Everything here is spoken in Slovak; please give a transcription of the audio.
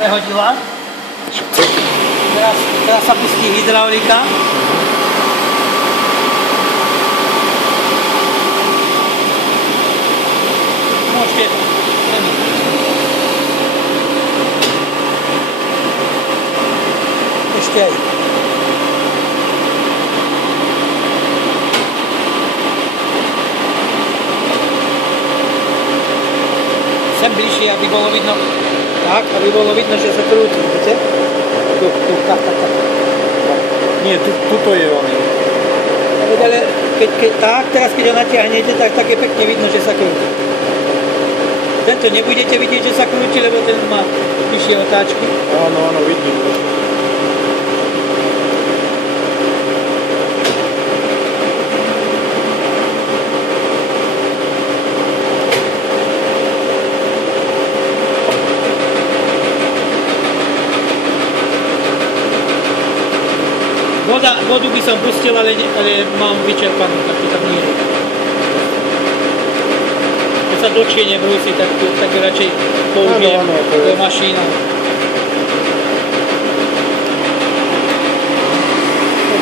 Prehodila. Teraz sa pustí hydraulika. Môžete ešte aj. Sem bližšie, aby bolo vidno, tak, aby bolo vidno, že sa krúti, vidíte? Tu, tak. Nie, tuto je on. Ale tak, teraz keď ho natiahnete, tak je pekne vidno, že sa krúti. Tento nebudete vidieť, že sa krúti, lebo ten má vyššie otáčky. Áno, vidím. Vodu by som pustil, ale mám vyčerpanú, tak to tam nie je. Keď sa dlhšie nebrúsi, tak radšej použijem do mašína.